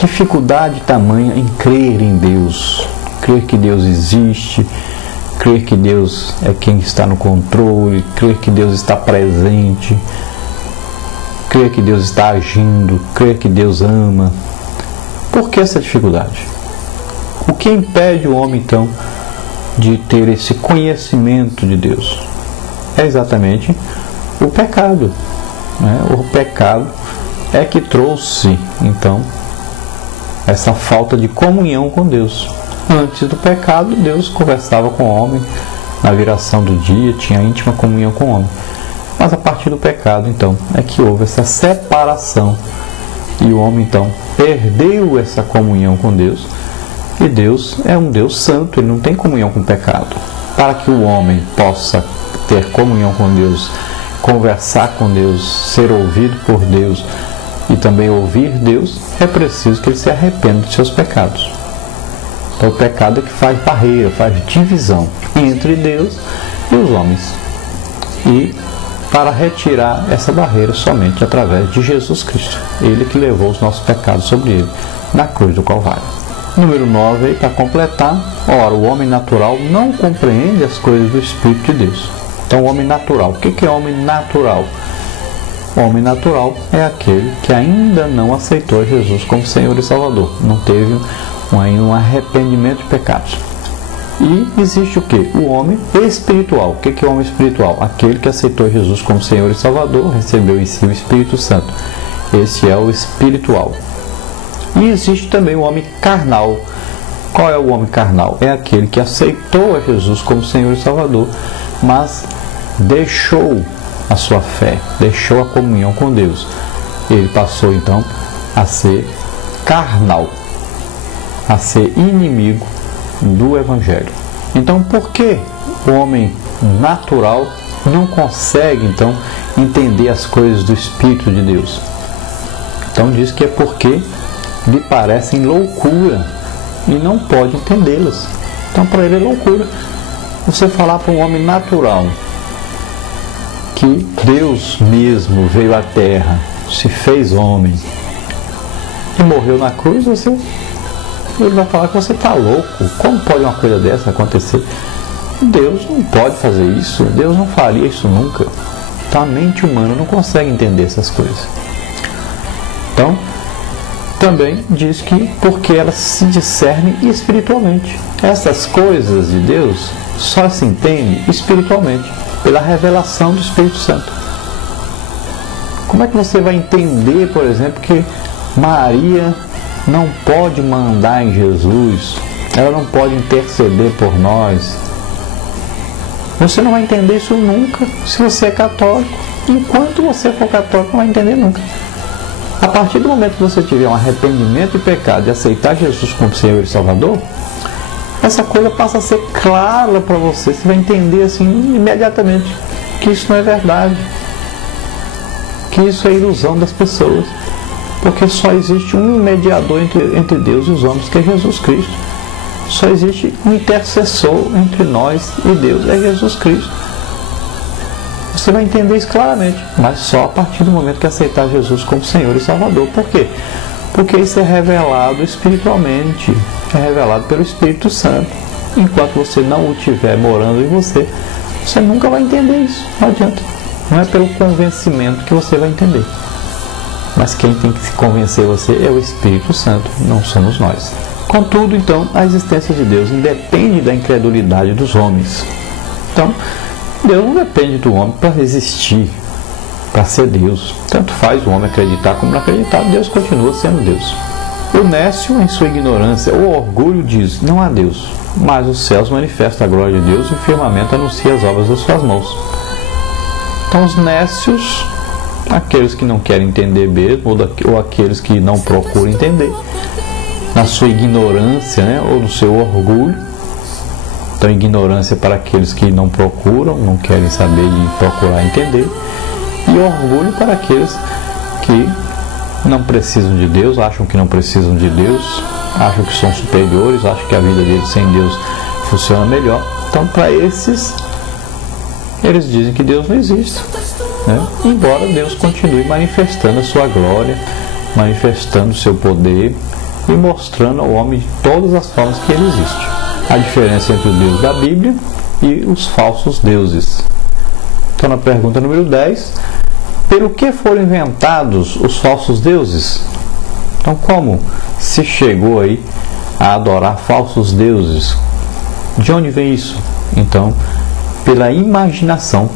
Dificuldade tamanha em crer em Deus, crer que Deus existe, crer que Deus é quem está no controle, crer que Deus está presente, crer que Deus está agindo, crer que Deus ama. Por que essa dificuldade? O que impede o homem então de ter esse conhecimento de Deus? É exatamente o pecado, né? O pecado é que trouxe então essa falta de comunhão com Deus. Antes do pecado, Deus conversava com o homem na viração do dia, tinha íntima comunhão com o homem. Mas a partir do pecado, então, é que houve essa separação e o homem, então, perdeu essa comunhão com Deus. E Deus é um Deus santo, ele não tem comunhão com o pecado. Para que o homem possa ter comunhão com Deus, conversar com Deus, ser ouvido por Deus e também ouvir Deus, é preciso que ele se arrependa dos seus pecados. Então o pecado é que faz barreira, faz divisão entre Deus e os homens. E para retirar essa barreira somente através de Jesus Cristo. Ele que levou os nossos pecados sobre ele na cruz do Calvário. Número 9, aí, para completar. Ora, o homem natural não compreende as coisas do Espírito de Deus. Então o homem natural, o que é homem natural? O homem natural é aquele que ainda não aceitou Jesus como Senhor e Salvador. Não teve um arrependimento de pecados. E existe o que? O homem espiritual. O que é o homem espiritual? Aquele que aceitou Jesus como Senhor e Salvador, recebeu em si o Espírito Santo. Esse é o espiritual. E existe também o homem carnal. Qual é o homem carnal? É aquele que aceitou a Jesus como Senhor e Salvador, mas deixou a sua fé, deixou a comunhão com Deus. Ele passou então a ser carnal, a ser inimigo do Evangelho. Então, por que o homem natural não consegue então entender as coisas do Espírito de Deus? Então diz que é porque lhe parecem loucura e não pode entendê-las. Então para ele é loucura você falar para um homem natural que Deus mesmo veio à terra, se fez homem e morreu na cruz. Ele vai falar que você está louco. Como pode uma coisa dessa acontecer? Deus não pode fazer isso. Deus não faria isso nunca. Então a mente humana não consegue entender essas coisas. Então, também diz que porque elas se discernem espiritualmente. Essas coisas de Deus só se entendem espiritualmente, pela revelação do Espírito Santo. Como é que você vai entender, por exemplo, que Maria não pode mandar em Jesus, ela não pode interceder por nós? Você não vai entender isso nunca se você é católico. Enquanto você for católico, não vai entender nunca. A partir do momento que você tiver um arrependimento de pecado e aceitar Jesus como Senhor e Salvador, essa coisa passa a ser clara para você. Você vai entender assim imediatamente que isso não é verdade, que isso é ilusão das pessoas, porque só existe um mediador entre Deus e os homens, que é Jesus Cristo. Só existe um intercessor entre nós e Deus, é Jesus Cristo. Você vai entender isso claramente, mas só a partir do momento que aceitar Jesus como Senhor e Salvador. Por quê? Porque isso é revelado espiritualmente, é revelado pelo Espírito Santo. Enquanto você não o tiver morando em você, você nunca vai entender isso, não adianta. Não é pelo convencimento que você vai entender. Mas quem tem que se convencer você é o Espírito Santo, não somos nós. Contudo, então, a existência de Deus independe da incredulidade dos homens. Então, Deus não depende do homem para existir, para ser Deus. Tanto faz o homem acreditar como não acreditar, Deus continua sendo Deus. O nécio, em sua ignorância ou orgulho, diz: não há Deus, mas os céus manifestam a glória de Deus e o firmamento anuncia as obras das suas mãos. Então os nécios, aqueles que não querem entender mesmo, ou aqueles que não procuram entender, na sua ignorância, né, ou no seu orgulho. Então ignorância para aqueles que não procuram, não querem saber e procurar entender, e orgulho para aqueles que não precisam de Deus, acham que não precisam de Deus, acham que são superiores, acham que a vida deles sem Deus funciona melhor. Então para esses, eles dizem que Deus não existe, né? Embora Deus continue manifestando a sua glória manifestando seu poder e mostrando ao homem de todas as formas que ele existe. A diferença entre o Deus da Bíblia e os falsos deuses. Então, na pergunta número 10, pelo que foram inventados os falsos deuses? Então, como se chegou aí a adorar falsos deuses? De onde vem isso? Então, pela imaginação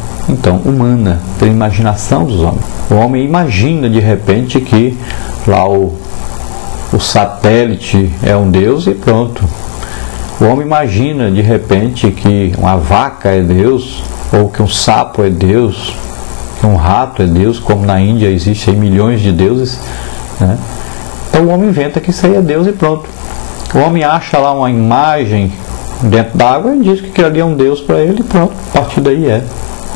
humana, pela imaginação dos homens. O homem imagina de repente que lá o satélite é um deus e pronto. O homem imagina de repente que uma vaca é Deus, ou que um sapo é Deus, que um rato é Deus, como na Índia existem milhões de deuses, né? Então o homem inventa que isso aí é Deus e pronto. O homem acha lá uma imagem dentro d'água e diz que aquilo ali é um Deus para ele e pronto, a partir daí é.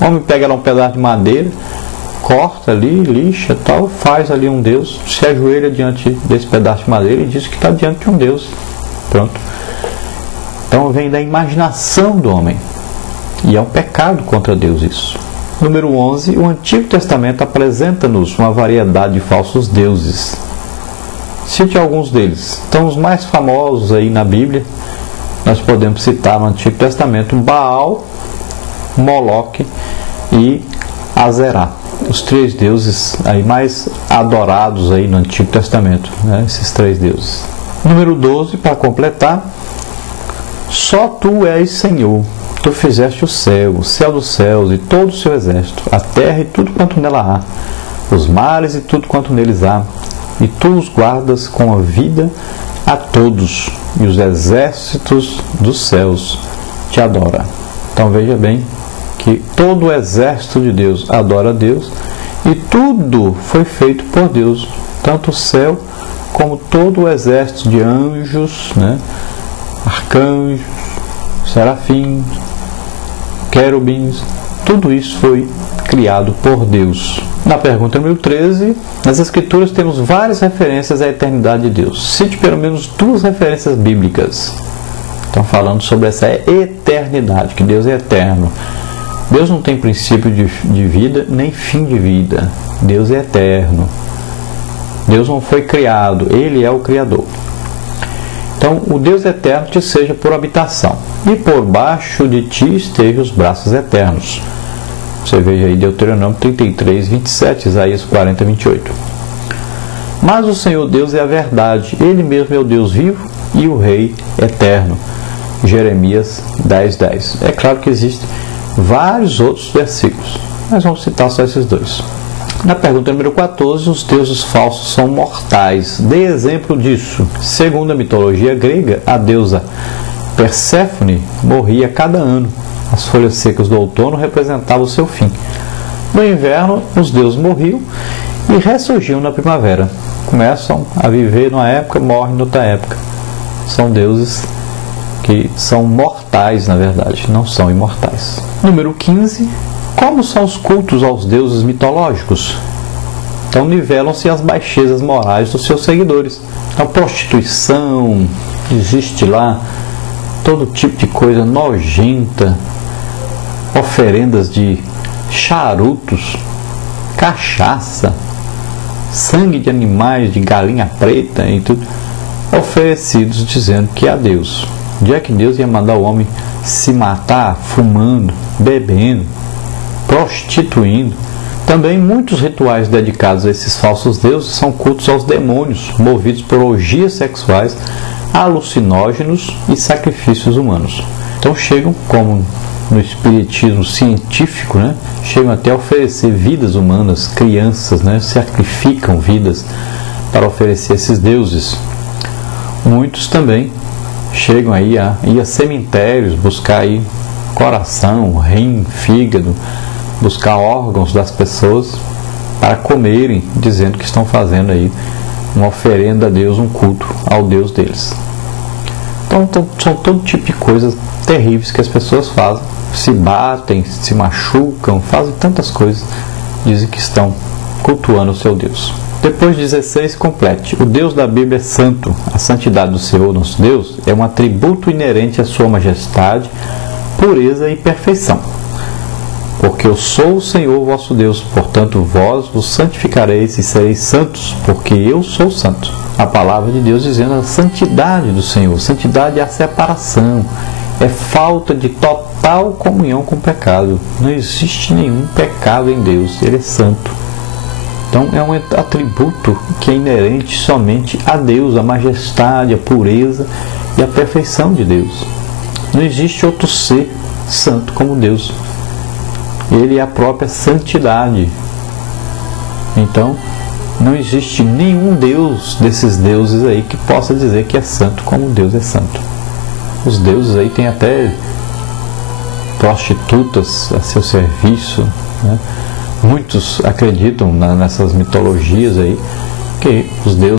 O homem pega lá um pedaço de madeira, corta ali, lixa tal, faz ali um Deus, se ajoelha diante desse pedaço de madeira e diz que está diante de um Deus. Pronto. Então vem da imaginação do homem. E é um pecado contra Deus isso. Número 11. O Antigo Testamento apresenta-nos uma variedade de falsos deuses. Cite alguns deles. Então os mais famosos aí na Bíblia, nós podemos citar no Antigo Testamento Baal, Moloque e Azerá. Os três deuses aí mais adorados aí no Antigo Testamento, né? Esses três deuses. Número 12, para completar. Só tu és Senhor, tu fizeste o céu dos céus e todo o seu exército, a terra e tudo quanto nela há, os mares e tudo quanto neles há, e tu os guardas com a vida a todos, e os exércitos dos céus te adoram. Então veja bem que todo o exército de Deus adora a Deus, e tudo foi feito por Deus, tanto o céu como todo o exército de anjos, né? Arcanjos, serafins, querubins, tudo isso foi criado por Deus. Na pergunta número 13, nas Escrituras temos várias referências à eternidade de Deus. Cite pelo menos 2 referências bíblicas. Estão falando sobre essa eternidade, que Deus é eterno. Deus não tem princípio de vida, nem fim de vida. Deus é eterno. Deus não foi criado, Ele é o Criador. Então, o Deus eterno te seja por habitação, e por baixo de ti estejam os braços eternos. Você veja aí Deuteronômio 33, 27, Isaías 40, 28. Mas o Senhor Deus é a verdade, Ele mesmo é o Deus vivo e o Rei eterno. Jeremias 10, 10. É claro que existem vários outros versículos, mas vamos citar só esses 2. Na pergunta número 14, os deuses falsos são mortais. Dê exemplo disso. Segundo a mitologia grega, a deusa Perséfone morria cada ano. As folhas secas do outono representavam o seu fim. No inverno, os deuses morriam e ressurgiam na primavera. Começam a viver numa época, morrem noutra época. São deuses que são mortais, na verdade, não são imortais. Número 15. Como são os cultos aos deuses mitológicos? Então nivelam-se as baixezas morais dos seus seguidores. Então prostituição, existe lá todo tipo de coisa nojenta, oferendas de charutos, cachaça, sangue de animais, de galinha preta e tudo, oferecidos dizendo que é a Deus. Onde é que Deus ia mandar o homem se matar fumando, bebendo, prostituindo? Também muitos rituais dedicados a esses falsos deuses são cultos aos demônios, movidos por orgias sexuais, alucinógenos e sacrifícios humanos. Então chegam, como no espiritismo científico, né? Chegam até a oferecer vidas humanas, crianças, né? Sacrificam vidas para oferecer esses deuses. Muitos também chegam aí a ir a cemitérios, buscar aí coração, rim, fígado, buscar órgãos das pessoas para comerem, dizendo que estão fazendo aí uma oferenda a Deus, um culto ao Deus deles. Então são todo tipo de coisas terríveis que as pessoas fazem, se batem, se machucam, fazem tantas coisas, dizem que estão cultuando o seu Deus. Depois 16, complete. O Deus da Bíblia é santo. A santidade do Senhor, nosso Deus, é um atributo inerente à sua majestade, pureza e perfeição. porque eu sou o Senhor vosso Deus, portanto vós vos santificareis e sereis santos, porque eu sou santo. A palavra de Deus dizendo a santidade do Senhor. Santidade é a separação, é falta de total comunhão com o pecado. Não existe nenhum pecado em Deus, Ele é santo. Então é um atributo que é inerente somente a Deus, a majestade, a pureza e a perfeição de Deus. Não existe outro ser santo como Deus. Ele é a própria santidade. Então, não existe nenhum Deus desses deuses aí que possa dizer que é santo como Deus é santo. Os deuses aí têm até prostitutas a seu serviço, né? Muitos acreditam nessas mitologias aí que os deuses